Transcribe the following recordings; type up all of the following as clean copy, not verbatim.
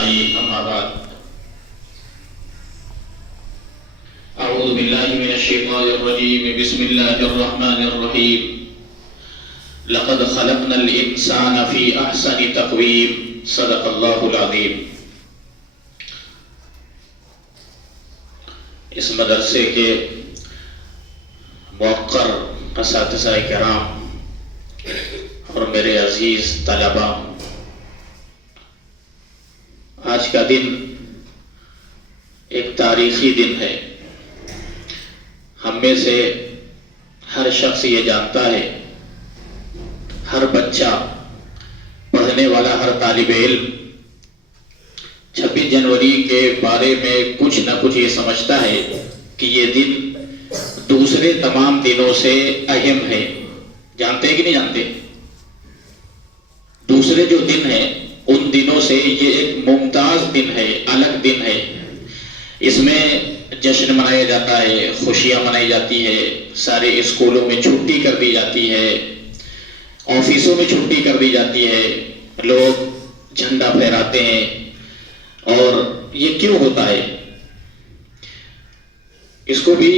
أجمعين. أما بعد أعوذ بالله من الشيطان الرجيم. بسم الله الرحمن الرحيم. لقد خلقنا الإنسان في أحسن تقويم. صدق الله العظيم. اس مدرسے کے موقر اساتذہ کرام اور میرے عزیز طلبہ، آج کا دن ایک تاریخی دن ہے. ہم میں سے ہر شخص یہ جانتا ہے، ہر بچہ، پڑھنے والا ہر طالب علم 26 جنوری کے بارے میں کچھ نہ کچھ یہ سمجھتا ہے کہ یہ دن دوسرے تمام دنوں سے اہم ہے. جانتے ہیں کہ نہیں جانتے؟ دوسرے جو دن ہیں ان دنوں سے یہ ایک ممتاز دن ہے، الگ دن ہے. اس میں جشن منایا جاتا ہے، خوشیاں منائی جاتی ہے، سارے اسکولوں میں چھٹی کر دی جاتی ہے، آفسوں میں چھٹی کر دی جاتی ہے، لوگ جھنڈا پھہراتے ہیں. اور یہ کیوں ہوتا ہے اس کو بھی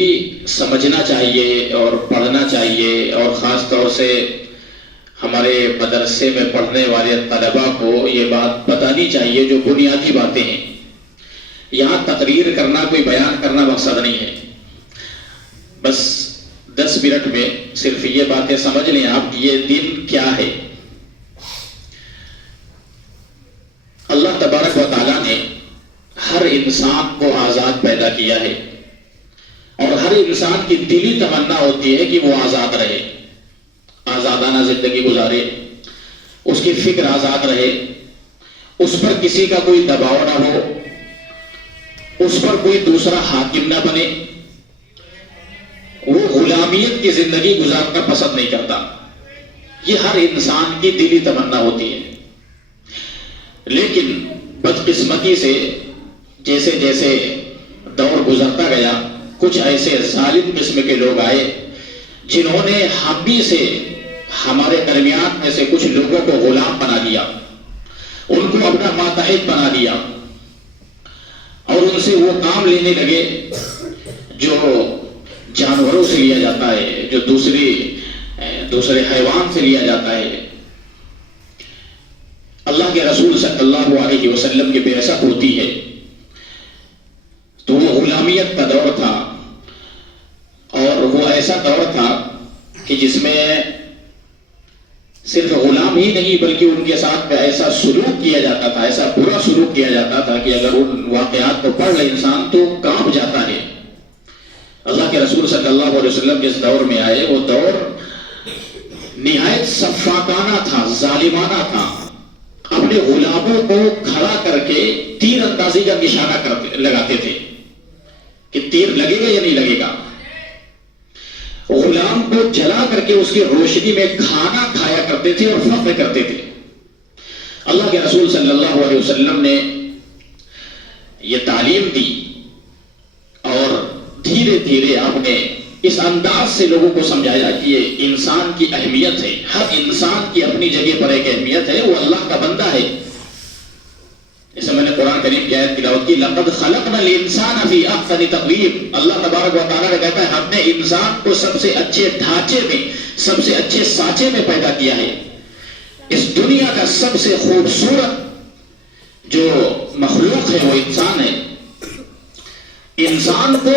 سمجھنا چاہیے اور پڑھنا چاہیے، اور خاص طور سے ہمارے مدرسے میں پڑھنے والے طلباء کو یہ بات بتانی چاہیے جو بنیادی باتیں ہیں. یہاں تقریر کرنا، کوئی بیان کرنا مقصد نہیں ہے. بس 10 منٹ میں صرف یہ باتیں سمجھ لیں آپ، یہ دن کیا ہے. اللہ تبارک و تعالیٰ نے ہر انسان کو آزاد پیدا کیا ہے، اور ہر انسان کی دلی تمنا ہوتی ہے کہ وہ آزاد رہے، آزادانہ زندگی گزارے، اس کی فکر آزاد رہے، اس پر کسی کا کوئی دباؤ نہ ہو، اس پر کوئی دوسرا حاکم نہ بنے. وہ غلامیت کی زندگی گزارنا پسند نہیں کرتا. یہ ہر انسان کی دلی تمنا ہوتی ہے. لیکن بدقسمتی سے جیسے جیسے دور گزرتا گیا، کچھ ایسے ظالم قسم کے لوگ آئے جنہوں نے ہم بھی سے، ہمارے درمیان میں سے کچھ لوگوں کو غلام بنا دیا، ان کو اپنا ماتحت بنا دیا، اور ان سے وہ کام لینے لگے جو جانوروں سے لیا جاتا ہے، جو دوسرے حیوان سے لیا جاتا ہے. اللہ کے رسول صلی اللہ علیہ وسلم کی بعثت ہوتی ہے تو وہ غلامیت کا دور تھا، اور وہ ایسا دور تھا کہ جس میں صرف غلام ہی نہیں بلکہ ان کے ساتھ ایسا سلوک کیا جاتا تھا، ایسا برا سلوک کیا جاتا تھا کہ اگر ان واقعات کو پڑھ لے انسان تو کانپ جاتا ہے. اللہ کے رسول صلی اللہ علیہ وسلم جس دور میں آئے وہ دور نہایت سفاکانہ تھا، ظالمانہ تھا. اپنے غلاموں کو کھڑا کر کے تیر اندازی کا نشانہ لگاتے تھے کہ تیر لگے گا یا نہیں لگے گا. غلام کو جلا کر کے اس کی روشنی میں کھانا کھایا کرتے تھے اور فخر کرتے تھے. اللہ کے رسول صلی اللہ علیہ وسلم نے یہ تعلیم دی، اور دھیرے دھیرے آپ نے اس انداز سے لوگوں کو سمجھایا کہ یہ انسان کی اہمیت ہے. ہر انسان کی اپنی جگہ پر ایک اہمیت ہے، وہ اللہ کا بندہ ہے. جیسے میں نے قرآن کریم کی آیت تلاوت کی، لقد خلقنا الانسان فی احسن تقویم. اللہ تبارک و تعالیٰ نے کہتا ہے ہم نے انسان کو سب سے اچھے ڈھانچے میں، سب سے اچھے سانچے میں پیدا کیا ہے. اس دنیا کا سب سے خوبصورت جو مخلوق ہے وہ انسان ہے. انسان کو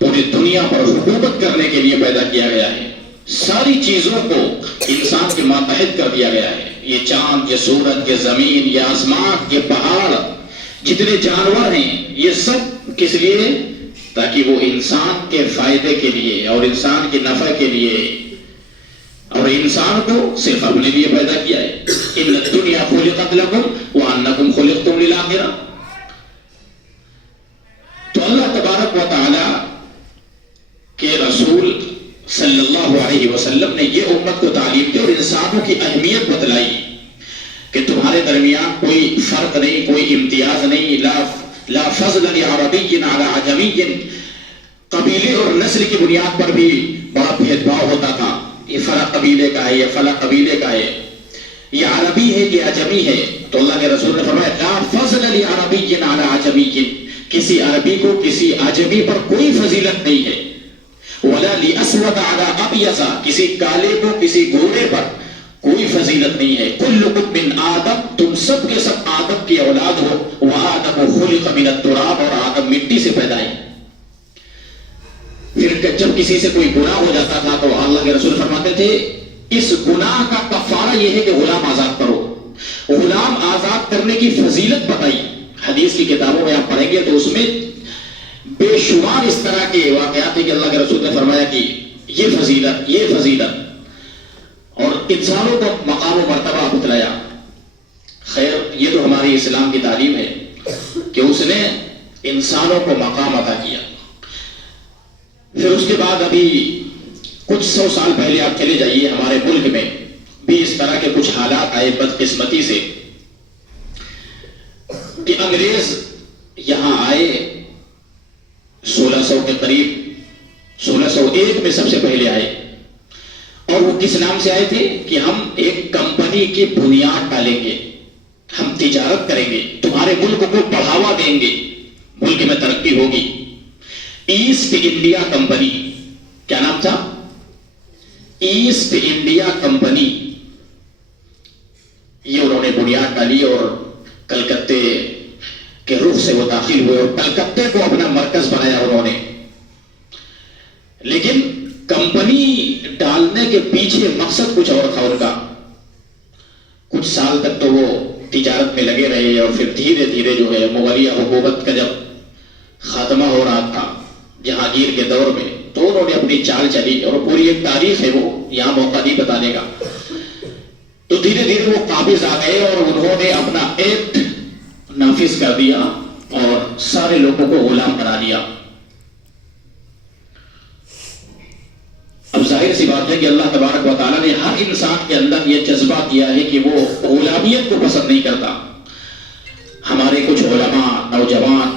پوری دنیا پر حکومت کرنے کے لیے پیدا کیا گیا ہے. ساری چیزوں کو انسان کے ماتحت کر دیا گیا ہے. یہ چاند، یہ سورج، یہ زمین، یہ آسمان، یہ پہاڑ، جتنے جانور ہیں، یہ سب کس لیے؟ تاکہ وہ انسان کے فائدے کے لیے اور انسان کے نفع کے لیے، اور انسان کو صرف اپنے لیے پیدا کیا ہے. ان الدنیا خلقت لکم وانکم خلقتم للآخرہ. تو اللہ تبارک و تعالی کہ رسول صلی اللہ علیہ وسلم نے یہ امت کو تعلیم دی اور انسانوں کی اہمیت بتلائی کہ تمہارے درمیان کوئی فرق نہیں، کوئی امتیاز نہیں. لا فضل لعربی علی عجمی. قبیلے اور نسل کی بنیاد پر بھی بڑا بھید بھاؤ ہوتا تھا. یہ فلاں قبیلے کا ہے، یہ فلاں قبیلے کا ہے، یہ عربی ہے کہ عجمی ہے. تو اللہ کے رسول نے فرمایا لا کسی عربی کو کسی عجمی پر کوئی فضیلت نہیں ہے. وَلَا لِأَسْوَدَ عَلَىٰ أَبْيَضَ کسی کالے کو کسی گورے پر کوئی فضیلت نہیں ہے. كُلُّكُم مِّن آدم تم سب کے سب آدم کی اولاد ہو. وَآدَمُ خُلِقَ مِنَ التُّرَابِ اور آدم مٹی سے پیدا ہے. پھر جب کسی سے کوئی گناہ ہو جاتا تھا تو اللہ کے رسول فرماتے تھے اس گناہ کا کفارہ یہ ہے کہ غلام آزاد کرو. غلام آزاد کرنے کی فضیلت بتائی. حدیث کی کتابوں میں آپ پڑھیں گے تو اس میں بے شمار اس طرح کے واقعات ہیں کہ اللہ کے رسول نے فرمایا کہ یہ فضیلت اور انسانوں کو مقام و مرتبہ بتلایا. خیر یہ تو ہماری اسلام کی تعلیم ہے کہ اس نے انسانوں کو مقام عطا کیا. پھر اس کے بعد ابھی کچھ 100 سال پہلے آپ چلے جائیے ہمارے ملک میں بھی اس طرح کے کچھ حالات آئے بدقسمتی سے کہ انگریز یہاں آئے 1600 کے قریب 1601 میں سب سے پہلے آئے. اور وہ کس نام سے آئے تھے کہ ہم ایک کمپنی کی بنیاد ڈالیں گے, ہم تجارت کریں گے, تمہارے ملک کو بڑھاوا دیں گے, ملک میں ترقی ہوگی. ایسٹ انڈیا کمپنی, کیا نام تھا؟ East India company. یہ انہوں نے بنیاد ڈالی اور کلکتے کے رخ سے وہ داخل ہوئے اور کلکتے کو اپنا مرکز بنایا انہوں نے. لیکن کمپنی ڈالنے کے پیچھے مقصد کچھ اور تھا ان کا. کچھ سال تک تو وہ تجارت میں لگے رہے اور پھر دھیرے دھیرے جو ہے مغلیہ حکومت کا جب خاتمہ ہو رہا تھا جہانگیر کے دور میں تو انہوں نے اپنی چال چلی اور پوری ایک تاریخ ہے وہ یہاں موقع نہیں بتانے کا. تو دھیرے دھیرے وہ قابض آ گئے اور انہوں نے اپنا ایکٹ نافذ کر دیا اور سارے لوگوں کو غلام بنا دیا. اب ظاہر سی بات ہے کہ اللہ تبارک و تعالیٰ نے ہر انسان کے اندر یہ جذبہ کیا ہے کہ وہ غلامیت کو پسند نہیں کرتا. ہمارے کچھ علماء نوجوان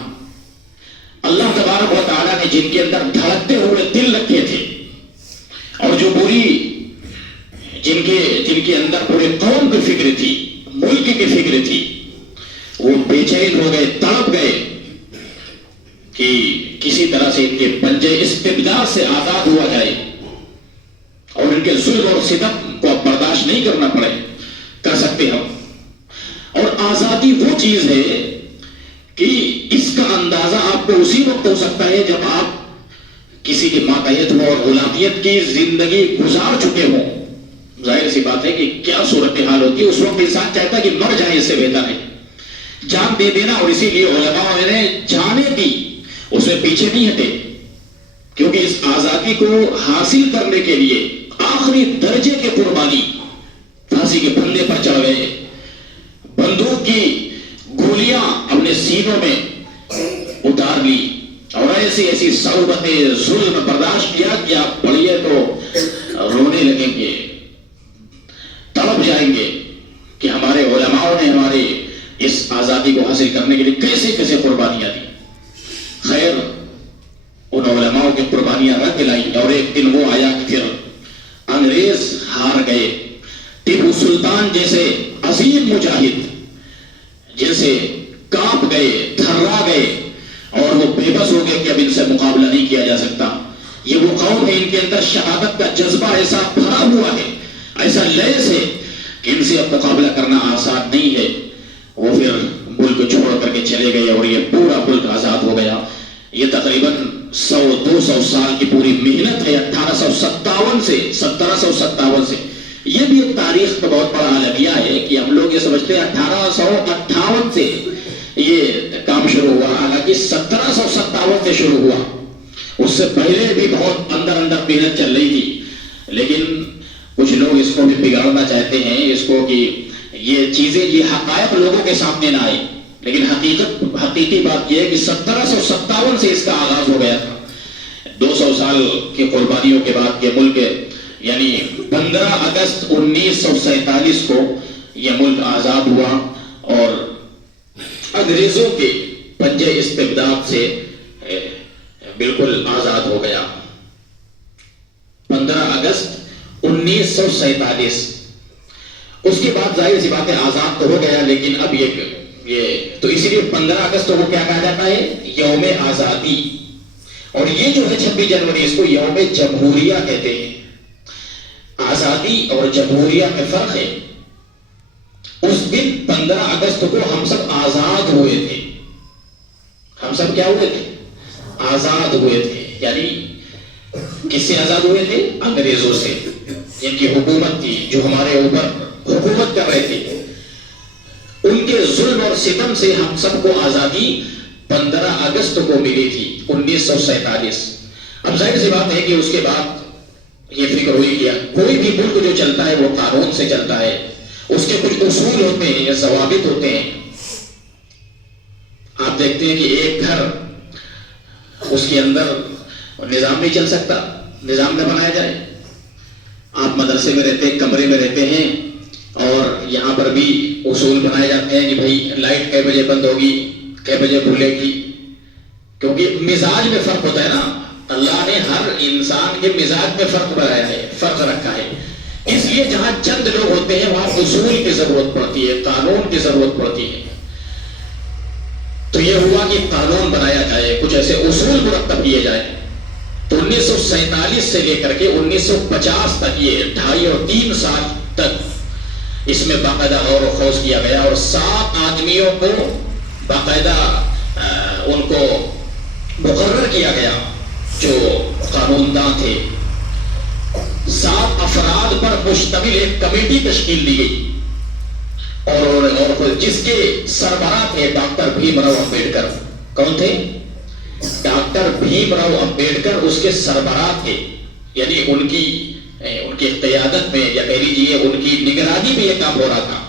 اللہ تبارک و تعالیٰ نے جن کے اندر دھڑکتے ہوئے دل رکھے تھے اور جو پوری جن کے اندر پورے قوم کی فکر تھی, ملک کی فکر تھی, وہ بے چین ہو گئے, تڑپ گئے کہ کسی طرح سے ان کے پنجے استبداد سے آزاد ہوا جائے اور ان کے ظلم اور ستم کو اب برداشت نہیں کرنا پڑے, کر سکتے ہم. اور آزادی وہ چیز ہے کہ اس کا اندازہ آپ کو اسی وقت ہو سکتا ہے جب آپ کسی کی ماتحت ہو اور غلامیت کی زندگی گزار چکے ہوں. ظاہر سی بات ہے کہ کیا صورتحال ہوتی ہے اس وقت انسان چاہتا ہے کہ مر جائے, اس سے بہتر ہے جان دے دینا. اور اسی لیے علماء نے جانیں دی, اس میں پیچھے نہیں ہٹے, کیونکہ اس آزادی کو حاصل کرنے کے لیے آخری درجے کے قربانی پھانسی کے پھندے پر چڑھ گئے, بندوق کی گولیاں اپنے سینوں میں اتار لی اور ایسی صعوبتیں ظلم برداشت کیا کہ آپ پڑھیے تو رونے لگیں گے, تڑپ جائیں گے کہ ہمارے علماء نے ہمارے اس آزادی کو حاصل کرنے کے لیے کیسے کیسے قربانیاں دی. خیر ان علماء کی قربانیاں رنگ لائی اور ایک دن وہ آیا کہ پھر انگریز ہار گئے. ٹیپو سلطان جیسے عظیم مجاہد جیسے کانپ گئے, تھرا گئے اور وہ بے بس ہو گئے کہ اب ان سے مقابلہ نہیں کیا جا سکتا. یہ وہ قوم ہے ان کے اندر شہادت کا جذبہ ایسا بھرا ہوا ہے, ایسا لیس ہے کہ ان سے اب مقابلہ کرنا آسان نہیں ہے. وہ پھر ملک چھوڑ کر کے چلے گئے اور یہ پورا ملک آزاد ہو گیا. یہ تقریباً 100-200 سال کی پوری محنت ہے 1857 سے 1757 سے. یہ بھی ایک تاریخ کا بہت بڑا المیہ ہے کہ ہم لوگ یہ سمجھتے ہیں 1858 سے یہ کام شروع ہوا, حالانکہ 1757 سے شروع ہوا. اس سے پہلے بھی بہت اندر محنت چل رہی تھی, لیکن کچھ لوگ اس کو بھی بگاڑنا چاہتے ہیں, اس کو کہ یہ چیزیں یہ حقائق لوگوں کے سامنے نہ آئے. لیکن حقیقی بات یہ ہے کہ 1757 سے اس کا آغاز ہو گیا تھا. 200 سال کی قربانیوں کے بعد یہ ملک یعنی 15 اگست 1947 کو یہ ملک آزاد ہوا اور انگریزوں کے پنجے استبداد سے بالکل آزاد ہو گیا. 15 اگست 1947 اس کے بعد ظاہر سی بات ہے آزاد تو ہو گیا, لیکن اب ایک یہ تو اسی لیے 15 اگست کو کیا کہا جاتا ہے؟ یوم آزادی. اور یہ جو ہے 26 جنوری اس کو یوم جمہوریہ کہتے ہیں. آزادی اور جمہوریہ میں فرق ہے. اس دن 15 اگست کو ہم سب آزاد ہوئے تھے. ہم سب کیا ہوئے تھے؟ آزاد ہوئے تھے. یعنی کس سے آزاد ہوئے تھے؟ انگریزوں سے، جن کی حکومت تھی، جو ہمارے اوپر حکومت کر رہے تھے. ان کے ظلم اور ستم سے ہم سب کو آزادی 15 اگست کو ملی تھی 1947. اب ظاہر سی بات ہے کہ اس کے بعد یہ فکر ہوئی کہ کوئی بھی ملک جو چلتا ہے وہ قانون سے چلتا ہے. اس کے کچھ اصول ہوتے ہیں یا ضوابط ہوتے ہیں. آپ دیکھتے ہیں کہ ایک گھر، اس کے اندر نظام نہیں چل سکتا، نظام نہ بنایا جائے. آپ مدرسے میں رہتے ہیں، کمرے میں رہتے ہیں، اور یہاں پر بھی اصول بنائے جاتے ہیں کہ بھائی لائٹ کئے بجے بند ہوگی، کئے بجے کھلے گی. کیونکہ مزاج میں فرق ہوتا ہے نا. اللہ نے ہر انسان کے مزاج میں فرق بنایا ہے، فرق رکھا ہے. اس لیے جہاں چند لوگ ہوتے ہیں وہاں اصول کی ضرورت پڑتی ہے، قانون کی ضرورت پڑتی ہے. تو یہ ہوا کہ قانون بنایا جائے، کچھ ایسے اصول مرتب کیے جائے. تو 1947 سے لے کر کے 1950 تک، یہ 2.5 اور 3 سال تک اس میں باقاعدہ غور و خوض کیا گیا. اور 7 آدمیوں کو باقاعدہ ان کو مقرر کیا گیا جو قانون داں تھے. 7 افراد پر مشتمل ایک کمیٹی تشکیل دی گئی، اور جس کے سربراہ تھے ڈاکٹر بھیم راؤ امبیڈکر. کون تھے؟ ڈاکٹر بھیم راؤ امبیڈکر اس کے سربراہ تھے. یعنی ان کی قیادت میں، یا کہہ لیجیے ان کی نگرانی میں یہ کام ہو رہا تھا.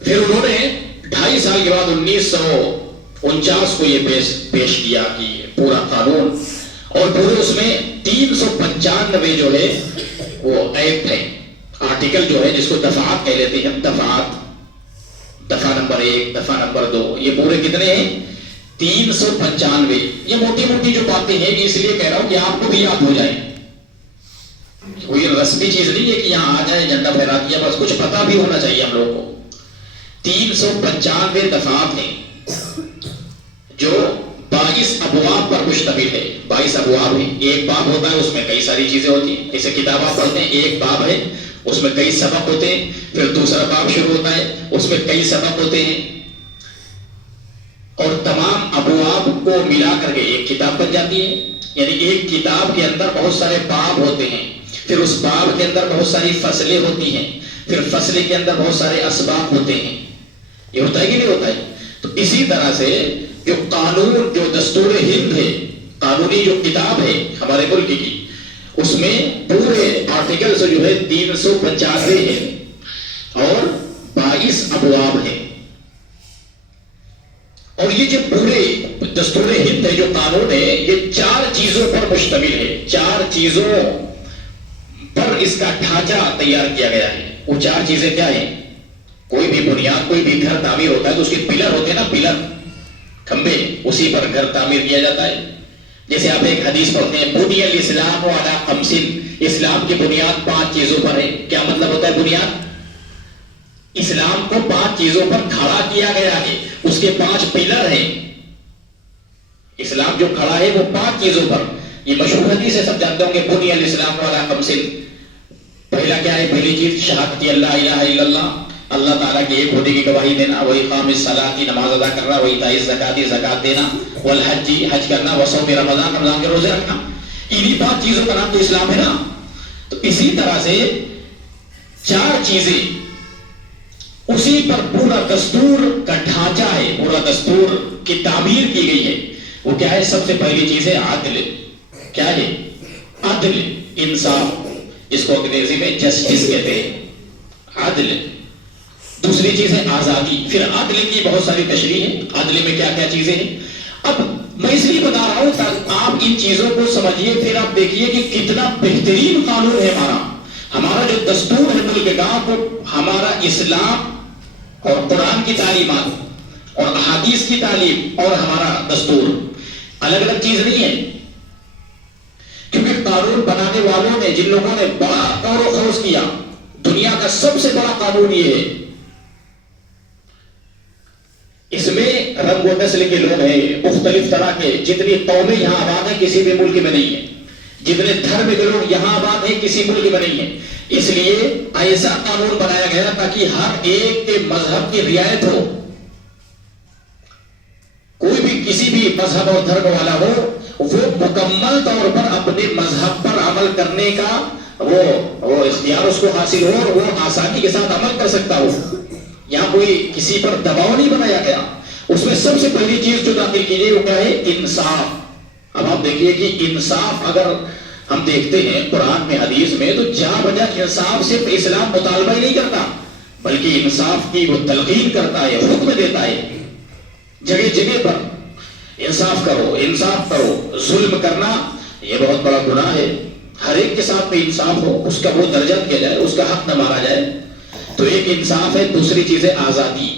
پھر انہوں نے 2.5 سال کے بعد 1949 کو یہ پیش کیا کہ پورا قانون، اور پورے اس میں 395 جو ہے وہ ایکٹ ہے، آرٹیکل جو ہے جس کو دفعات کہہ لیتے ہیں، دفعات، دفعہ نمبر 1، دفعہ نمبر 2، یہ پورے کتنے ہیں؟ 395. یہ موٹی موٹی جو باتیں ہیں، اس لیے کہہ رہا ہوں کہ آپ کو بھی یاد ہو جائے. کوئی رسمی چیز نہیں ہے کہ یہاں آ جائے جھنڈا پھہرا دیا، بس کچھ پتہ بھی ہونا چاہیے ہم لوگوں کو. 395 دفعات ہیں جو 22 ابواب پر مشتمل ہے. 22 ابواب ہیں. ایک باب ہوتا ہے، اس میں کئی ساری چیزیں ہوتی ہیں. جیسے کتاب آپ پڑھتے ہیں، ایک باب ہے، اس میں کئی سبق ہوتے ہیں. پھر دوسرا باب شروع ہوتا ہے، اس میں کئی سبق ہوتے ہیں. اور تمام ابواب کو ملا کر کے ایک کتاب بن جاتی ہے. یعنی ایک کتاب کے اندر بہت سارے باب ہوتے ہیں. پھر اس باب کے اندر بہت ساری فصلیں ہوتی ہیں. پھر فصل کے اندر بہت سارے اسباب ہوتے ہیں. یہ ہوتا ہے کہ نہیں ہوتا ہے؟ تو اسی طرح سے جو قانون، جو دستور ہند ہے، قانونی جو کتاب ہے ہمارے ملک کی، اس میں پورے آرٹیکلز جو ہے 395 ہیں اور 22 ابواب ہیں. اور یہ جو پورے دستور ہند ہے، جو قانون ہے، یہ 4 چیزوں پر مشتمل ہے. 4 چیزوں پر اس کا ڈھانچہ تیار کیا گیا ہے. وہ 4 چیزیں کیا ہیں؟ کوئی بھی بنیاد، کوئی بھی گھر تعمیر ہوتا ہے تو اس کے پلر ہوتے ہیں نا، پلر، کھمبے، اسی پر گھر تعمیر کیا جاتا ہے. جیسے آپ ایک حدیث پڑھتے ہیں، بنی الاسلام علی 5، اسلام کی بنیاد 5 چیزوں پر ہے. کیا مطلب ہوتا ہے بنیاد؟ اسلام کو 5 چیزوں پر کھڑا کیا گیا ہے، اس کے 5 پلر ہیں. اسلام جو کھڑا ہے وہ 5 چیزوں پر. یہ مشہور حدیث ہے، سب جانتے ہوں گے، بنی الاسلام علی 5. پہلا کیا ہے؟ پہلی چیز شہادت اللہ الہ الا اللہ، اللہ تعالیٰ کی ایک ہونے کی گواہی دینا، وہ اقام الصلاۃ، نماز ادا کرنا، وہ ایتاء الزکات، زکات دینا، والحج، حج کرنا، وصوم رمضان، رمضان کے روزے رکھنا. انہی 5 چیزوں کا نام تو اسلام ہے نا. تو اسی طرح سے 4 چیزیں، اسی پر پورا دستور کا ڈھانچہ ہے، پورا دستور کی تعبیر کی گئی ہے. وہ کیا ہے؟ سب سے پہلی چیز ہے عدل. کیا ہے؟ عدل، انصاف، جس کو انگریزی میں جسٹس کہتے ہیں، عدل. دوسری چیز ہے آزادی. پھر عدل کی بہت ساری تشریح ہے، عدل میں کیا کیا چیزیں ہیں. اب میں اس لیے بتا رہا ہوں تاکہ آپ ان چیزوں کو سمجھیے. پھر آپ دیکھیے کہ کتنا بہترین قانون ہے ہمارا جو دستور ہے ملک کا، وہ ہمارا اسلام اور قرآن کی تعلیمات اور احادیث کی تعلیم اور ہمارا دستور الگ الگ چیز نہیں ہے. کیونکہ قانون بنانے والوں نے، جن لوگوں نے بڑا غور و خوض کیا، دنیا کا سب سے بڑا قانون یہ ہے اس میں رنگ و نسل کے لوگ ہیں، مختلف طرح کے، جتنی قومیں یہاں آباد ہیں کسی بھی ملک میں نہیں ہیں، جتنے دھرم کے لوگ یہاں آباد ہیں کسی ملک میں نہیں ہیں. اس لیے ایسا قانون بنایا گیا تاکہ ہر ایک کے مذہب کی رعایت ہو. کوئی بھی کسی بھی مذہب اور دھرم والا ہو وہ مکمل طور پر اپنے مذہب پر عمل کرنے کا وہ اختیار اس کو حاصل ہو اور وہ آسانی کے ساتھ عمل کر سکتا ہو. یہاں کوئی کسی پر دباؤ نہیں بنایا گیا. اس میں سب سے پہلی چیز جو داخل کی گئی وہ کیا ہے؟ انصاف. اب آپ دیکھیے کہ انصاف اگر ہم دیکھتے ہیں قرآن میں حدیث میں تو جا بجا انصاف سے اسلام مطالبہ ہی نہیں کرتا بلکہ انصاف کی وہ تلقین کرتا ہے، حکم دیتا ہے جگہ جگہ پر. انصاف کرو، انصاف کرو. ظلم کرنا یہ بہت بڑا گناہ ہے. ہر ایک کے ساتھ میں انصاف ہو، اس کا وہ درجہ کیا جائے، اس کا حق نہ مارا جائے. تو ایک انصاف ہے. دوسری چیز ہے آزادی.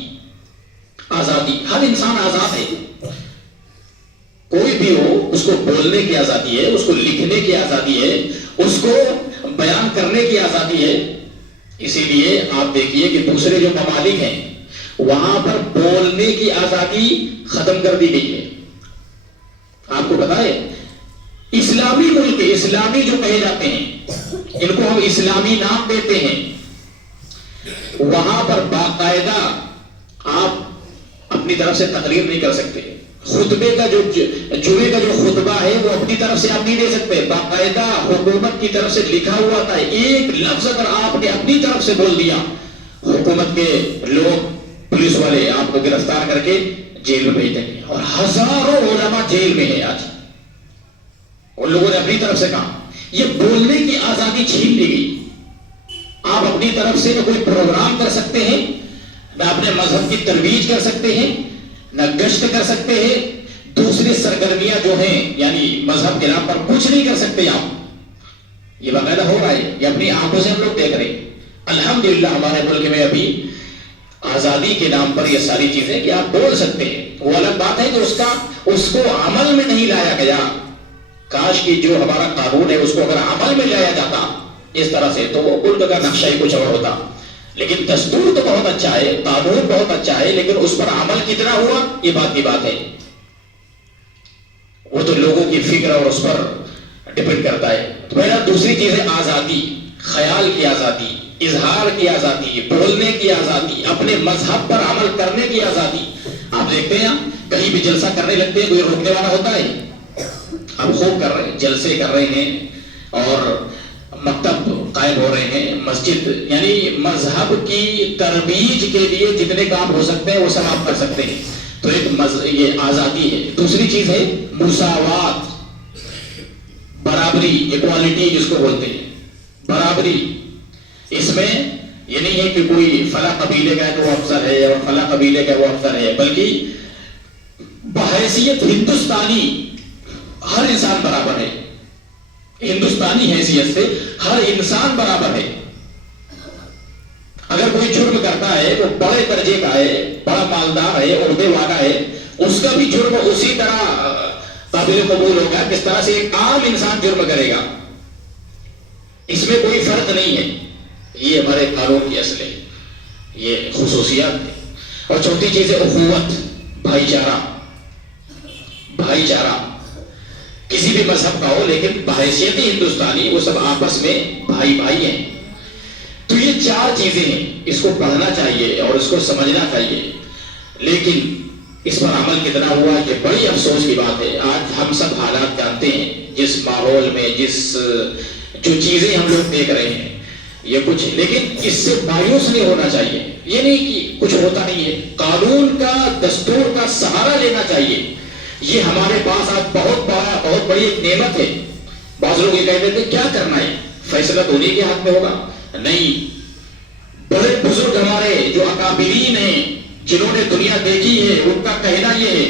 آزادی، ہر انسان آزاد ہے. کوئی بھی ہو، اس کو بولنے کی آزادی ہے، اس کو لکھنے کی آزادی ہے، اس کو بیان کرنے کی آزادی ہے. اسی لیے آپ دیکھیے کہ دوسرے جو ممالک ہیں وہاں پر بولنے کی آزادی ختم کر دی گئی ہے. آپ کو پتا ہے اسلامی ملک، اسلامی جو کہے جاتے ہیں ان کو ہم اسلامی نام دیتے ہیں، وہاں پر باقاعدہ آپ اپنی طرف سے تقریر نہیں کر سکتے. خطبے کا جو جمعے کا جو خطبہ ہے وہ اپنی طرف سے آپ نہیں دے سکتے. باقاعدہ حکومت کی طرف سے لکھا ہوا تھا. ایک لفظ اگر آپ نے اپنی طرف سے بول دیا حکومت کے لوگ، پولیس والے آپ کو گرفتار کر کے جیل میں بھیج دیں گے. اور ہزاروں علماء جیل میں ہیں آج. ان لوگوں نے اپنی طرف سے کہا. یہ بولنے کی آزادی چھین لی گئی. آپ اپنی طرف سے نہ کوئی پروگرام کر سکتے ہیں، نہ اپنے مذہب کی ترویج کر سکتے ہیں، نہ گشت کر سکتے ہیں. دوسری سرگرمیاں جو ہیں یعنی مذہب کے نام پر کچھ نہیں کر سکتے آپ. یہ باقاعدہ ہو رہا ہے، یہ اپنی آنکھوں سے ہم لوگ دیکھ رہے ہیں. الحمدللہ ہمارے ملک میں ابھی آزادی کے نام پر یہ ساری چیزیں کہ آپ بول سکتے ہیں. وہ الگ بات ہے کہ اس کو عمل میں نہیں لایا گیا. کاش کی جو ہمارا قانون ہے اس کو اگر عمل میں لایا جاتا اس طرح سے تو وہ ملک کا نقشہ ہی کچھ اور ہوتا. لیکن دستور تو بہت اچھا ہے، قانون بہت اچھا ہے، لیکن اس پر عمل کتنا ہوا یہ بات کی بات ہے. وہ تو لوگوں کی فکر اور اس پر ڈپینڈ کرتا ہے. تو میرا دوسری چیز ہے آزادی. خیال کی آزادی، اظہار کی آزادی، بولنے کی آزادی، اپنے مذہب پر عمل کرنے کی آزادی. آپ دیکھتے ہیں کہیں بھی جلسہ کرنے لگتے ہیں کوئی روکنے والا ہوتا ہے؟ اب خوب کر رہے ہیں، جلسے کر رہے ہیں اور مکتب قائم ہو رہے ہیں، مسجد، یعنی مذہب کی ترویج کے لیے جتنے کام ہو سکتے ہیں وہ سب آپ کر سکتے ہیں. تو ایک یہ آزادی ہے. دوسری چیز ہے مساوات، برابری، ایکوالٹی جس کو بولتے ہیں، برابری. اس میں یہ نہیں ہے کہ کوئی فلاں قبیلے کا ہے تو وہ افضل ہے اور فلاں قبیلے کا وہ افضل ہے، بلکہ بحیثیت ہندوستانی ہر انسان برابر ہے. ہندوستانی حیثیت سے ہر انسان برابر ہے. اگر کوئی جرم کرتا ہے وہ بڑے درجے کا ہے، بڑا مالدار ہے، عہدے والا ہے، اس کا بھی جرم اسی طرح قابل قبول ہوگا جس طرح سے ایک عام انسان جرم کرے گا. اس میں کوئی فرق نہیں ہے. یہ ہمارے قانون کی اصل ہے، یہ خصوصیات ہے. اور چوتھی چیز ہے اخوت، بھائی چارہ. بھائی چارہ کسی بھی مذہب کا ہو لیکن بحیثیت ہندوستانی وہ سب آپس میں بھائی بھائی ہیں. تو یہ چار چیزیں ہیں، اس کو پڑھنا چاہیے اور اس کو سمجھنا چاہیے. لیکن اس پر عمل کتنا ہوا یہ بڑی افسوس کی بات ہے. آج ہم سب حالات جانتے ہیں، جس ماحول میں جو چیزیں ہم لوگ دیکھ رہے ہیں یہ کچھ، لیکن اس سے مایوس نہیں ہونا چاہیے. یہ نہیں کہ کچھ ہوتا نہیں ہے. قانون کا، دستور کا سہارا لینا چاہیے. یہ ہمارے پاس آج بہت بڑی ایک نعمت ہے. بعض لوگ یہ کہتے ہیں کیا کرنا ہے، فیصلہ تو انہیں کے ہاتھ میں ہوگا. نہیں، بڑے بزرگ ہمارے جو اکابرین ہیں جنہوں نے دنیا دیکھی ہے ان کا کہنا یہ ہے،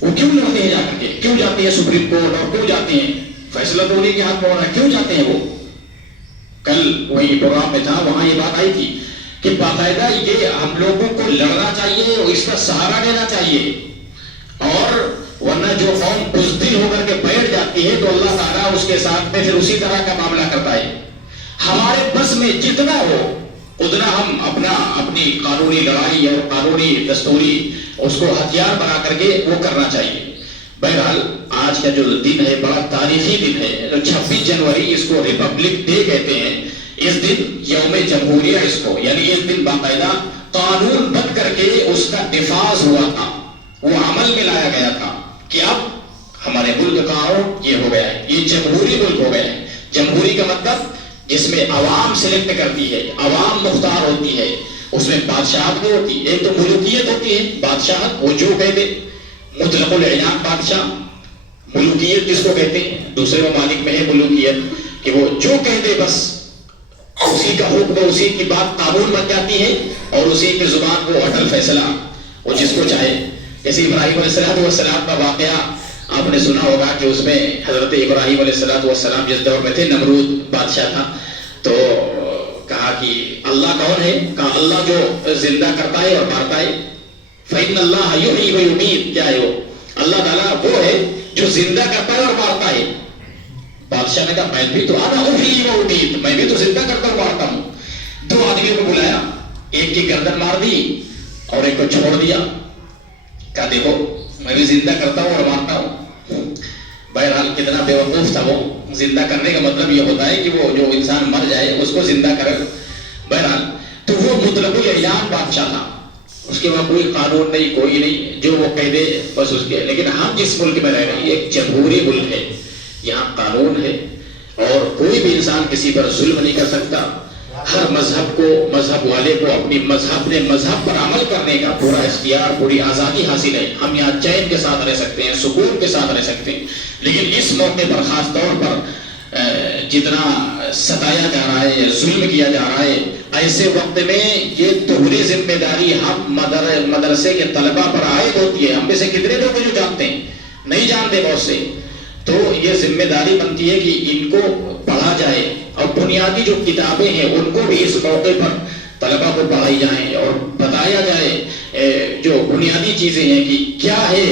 وہ کیوں لڑتے ہیں جا کر کے، کیوں جاتے ہیں سپریم کورٹ اور کیوں جاتے ہیں، فیصلہ تو انہیں کے ہاتھ میں ہو رہا ہے، کیوں جاتے ہیں وہ. کل وہی پروگرام میں تھا، وہاں یہ بات آئی تھی کہ باقاعدہ یہ ہم لوگوں کو لڑنا چاہیے اور اس کا سہارا لینا چاہیے. اور ورنہ جو قوم بزدل ہو کر کے بیٹھ جاتی ہے تو اللہ تعالیٰ اس کے ساتھ میں پھر اسی طرح کا معاملہ کرتا ہے. ہمارے بس میں جتنا ہو اتنا ہم اپنی قانونی لڑائی اور قانونی دستوری اس کو ہتھیار بنا کر کے وہ کرنا چاہیے۔ بہرحال آج کا جو دن ہے بڑا تاریخی دن ہے، 26 جنوری اس کو ریپبلک ڈے کہتے ہیں۔ اس دن یوم جمہوریہ اس کو، یعنی اس دن باقاعدہ قانون بن کر کے اس کا نفاذ ہوا تھا، وہ عمل میں لایا گیا تھا کہ اب ہمارے ملک کا یہ ہو گیا ہے، یہ جمہوری ملک ہو گیا ہے۔ جمہوری کا مطلب جس میں عوام سلیکٹ کرتی ہے، عوام مختار ہوتی ہے، اس میں بادشاہت نہیں ہوتی، ایک تو ملوکیت ہوتی ہے، بادشاہت وہ جو کہہ دے، مطلق العنان بادشاہ، ملوکیت جس کو کہتے ہیں، دوسرے ممالک میں ہے ملوکیت کہ وہ جو کہہ دے بس اسی کا حکم، اسی کی بات قانون بن جاتی ہے اور اسی کی زبان کو اٹل فیصلہ وہ جس کو چاہے۔ جیسے ابراہیم علیہ السلام کا واقعہ آپ نے سنا ہوگا کہ اس میں حضرت ابراہیم علیہ السلام جس دور میں تھے، نمرود بادشاہ تھا، تو کہا کہ اللہ کون ہے؟ کہا اللہ جو زندہ کرتا ہے اور مارتا ہے۔ فإن اللہ یحیی و یمیت، کیا ہے وہ؟ اللہ تعالیٰ وہ ہے جو زندہ کرتا ہے اور مارتا ہے۔ بادشاہ نے کہا میں بھی تو انا احیی و امیت، میں بھی تو زندہ کرتا اور مارتا ہوں۔ دو آدمیوں کو بلایا، ایک کی گردن مار دی اور ایک کو چھوڑ دیا، کہا دیکھو میں بھی زندہ کرتا ہوں اور مارتا ہوں۔ بہرحال کتنا بے وقوف تھا وہ، زندہ کرنے کا مطلب یہ ہوتا ہے کہ وہ جو انسان مر جائے اس کو زندہ کرے۔ بہرحال تو وہ مطلق الاعلان بادشاہ تھا، اس کے وہاں کوئی قانون نہیں، کوئی نہیں، جو وہ کہہ دے بس اس کے۔ لیکن ہم جس ملک میں رہ رہے ہیں ایک جمہوری ملک ہے، یہاں قانون ہے اور کوئی بھی انسان کسی پر ظلم نہیں کر سکتا۔ ہر مذہب کو، مذہب والے کو اپنے مذہب پر عمل کرنے کا پورا اختیار، پوری آزادی حاصل ہے۔ ہم یہاں چین کے ساتھ رہ سکتے ہیں، سکون کے ساتھ رہ سکتے ہیں، لیکن اس موقع پر خاص طور پر جتنا ستایا جا رہا ہے، ظلم کیا جا رہا ہے، ایسے وقت میں یہ دوہری ذمہ داری ہم مدرسے کے طلباء پر عائد ہوتی ہے۔ ہم میں سے کتنے لوگ جو جانتے ہیں، نہیں جانتے بہت سے، تو یہ ذمہ داری بنتی ہے کہ ان کو پڑھا جائے اور بنیادی جو کتابیں ہیں ان کو بھی اس موقع پر طلباء کو پڑھائی جائیں اور بتایا جائے جو بنیادی چیزیں ہیں کہ کیا ہے،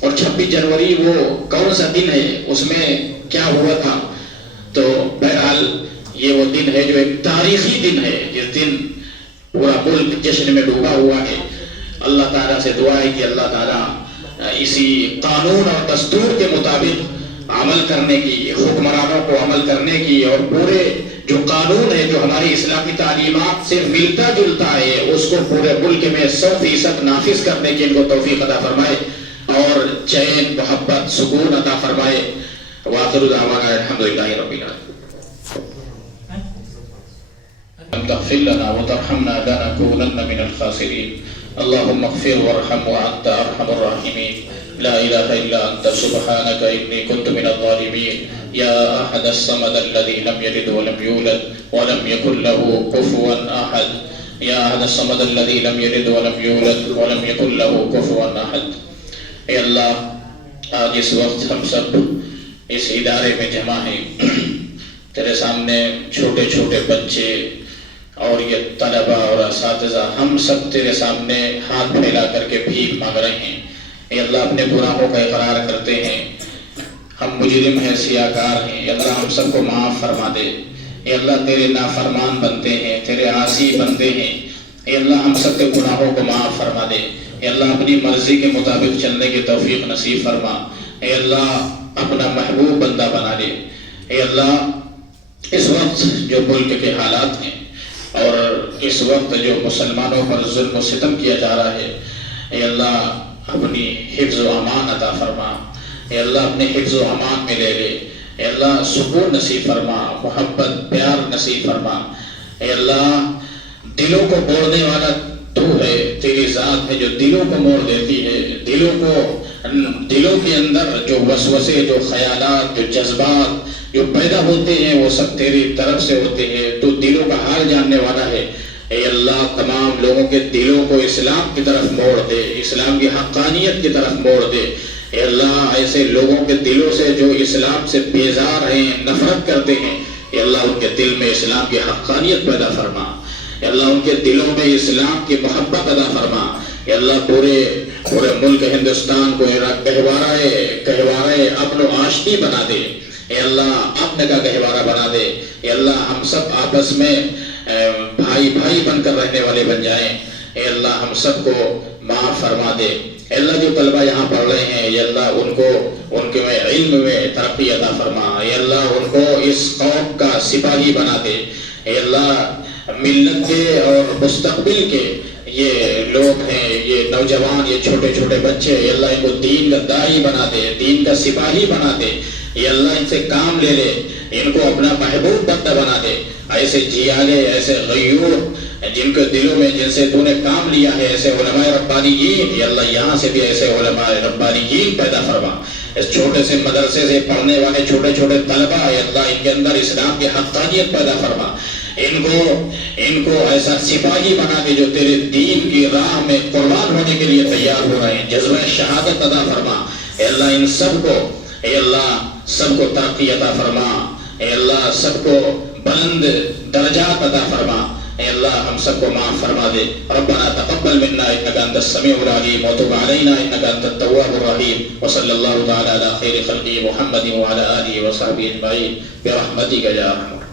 اور 26 جنوری وہ کون سا دن ہے، اس میں کیا ہوا تھا۔ تو بہرحال یہ وہ دن ہے جو ایک تاریخی دن ہے، جس دن پورا ملک جشن میں ڈوبا ہوا ہے۔ اللہ تعالیٰ سے دعا ہے کہ اللہ تعالیٰ اسی قانون اور دستور کے مطابق عمل کرنے کی، حکمرانوں کو عمل کرنے کی، اور پورے جو قانون ہے جو ہماری اسلامی تعلیمات سے ملتا جلتا ہے اس کو پورے ملک میں 100% نافذ کرنے کی ان کو توفیق عطا فرمائے اور چین، محبت، سکون عطا فرمائے۔ وآخر دعوانا الحمدللہ رب العالمین۔ تغفر لنا وترحمنا لنكونن من الخاسرين اللهم اغفر وارحم وأنت أرحم الراحمين لا إله إلا أنت سبحانك إني كنت من الظالمين يا أحد الصمد الذي لم يلد ولم يولد ولم يكن له كفوا أحد يا أحد الصمد الذي لم يلد ولم يولد ولم يكن له كفوا أحد۔ اے اللہ، آج اس وقت ہم سب اس ادارے میں جمع ہیں، تیرے سامنے چھوٹے چھوٹے بچے اور یہ طلبہ اور اساتذہ، ہم سب تیرے سامنے ہاتھ پھیلا کر کے بھیک مانگ رہے ہیں۔ اے اللہ، اپنے گناہوں کا اقرار کرتے ہیں، ہم مجرم ہیں، سیاہکار ہیں، اے اللہ ہم سب کو معاف فرما دے۔ اے اللہ، تیرے نافرمان بنتے ہیں، تیرے عاصی بنتے ہیں، اے اللہ ہم سب کے گناہوں کو معاف فرما دے۔ اے اللہ اپنی مرضی کے مطابق چلنے کی توفیق نصیب فرما۔ اے اللہ اپنا محبوب بندہ بنا دے۔ اے اللہ اس وقت جو ملک کے حالات ہیں اور اس وقت جو مسلمانوں پر ظلم و ستم کیا جا رہا ہے، اے اللہ اپنی حفظ و امان عطا فرما۔ اے اللہ اپنے حفظ و امان میں لے لے۔ اے اللہ سکون نصیب فرما، محبت، پیار نصیب فرما۔ اے اللہ دلوں کو موڑنے والا تو ہے، تیری ذات ہے جو دلوں کو موڑ دیتی ہے، دلوں کے اندر جو وسوسے، جو خیالات، جو جذبات جو پیدا ہوتے ہیں وہ سب تیری طرف سے ہوتے ہیں، تو دلوں کا حال جاننے والا ہے۔ اے اللہ تمام لوگوں کے دلوں کو اسلام کی طرف موڑ دے، اسلام کی حقانیت کی طرف موڑ دے۔ اے اللہ ایسے لوگوں کے دلوں سے جو اسلام سے بیزار ہیں، نفرت کرتے ہیں، اے اللہ ان کے دل میں اسلام کی حقانیت پیدا فرما۔ اے اللہ ان کے دلوں میں اسلام کی محبت ادا فرما۔ اے اللہ پورے ملک ہندوستان کو گہوارہ امن و آشتی بنا دے۔ اے اللہ امن کا گہوارہ بنا دے۔ اے اللہ ہم سب آپس میں بھائی بھائی بن کر رہنے والے بن جائیں۔ اے اللہ ہم سب کو معاف فرما دے۔ اے اللہ جو طلبہ یہاں پڑھ رہے ہیں اے اللہ ان کو ان کے علم میں ترقی عطا فرما۔ اے اللہ ان کو اس قوم کا سپاہی بنا دے۔ اے اللہ ملت کے اور مستقبل کے یہ لوگ ہیں، یہ نوجوان، یہ چھوٹے چھوٹے بچے، اے اللہ ان کو دین کا داعی بنا دے، دین کا سپاہی بنا دے۔ اے اللہ ان سے کام لے لے، ان کو اپنا محبوب بندہ بنا دے۔ ایسے جیالے، ایسے غیور جن کے دلوں میں جن سے تو نے کام لیا ہے، ایسے علماء ربانیین، اے اللہ یہاں سے بھی ایسے علماء ربانیین پیدا فرما۔ اس چھوٹے سے مدرسے سے پڑھنے والے چھوٹے چھوٹے طلبہ اے اللہ ان کے اندر اسلام کی حقانیت پیدا فرما۔ ان کو ایسا سپاہی بنا دے جو تیرے دین کی راہ میں قربان ہونے کے لیے تیار ہو رہے ہیں۔ جذبہ شہادت عطا فرما۔ اے اللہ ان سب کو، اے اللہ سب کو ترقی عطا فرما۔ اے اللہ سب کو بلند درجات عطا فرما۔ اے اللہ ہم سب کو معاف فرما دے۔ ربنا تقبل منا انك انت السميع العليم وتب علينا انك انت التواب الرحيم وصلى الله تعالى على خير خلقه محمد وعلى اله وصحبه اجمعين برحمتك يا ارحم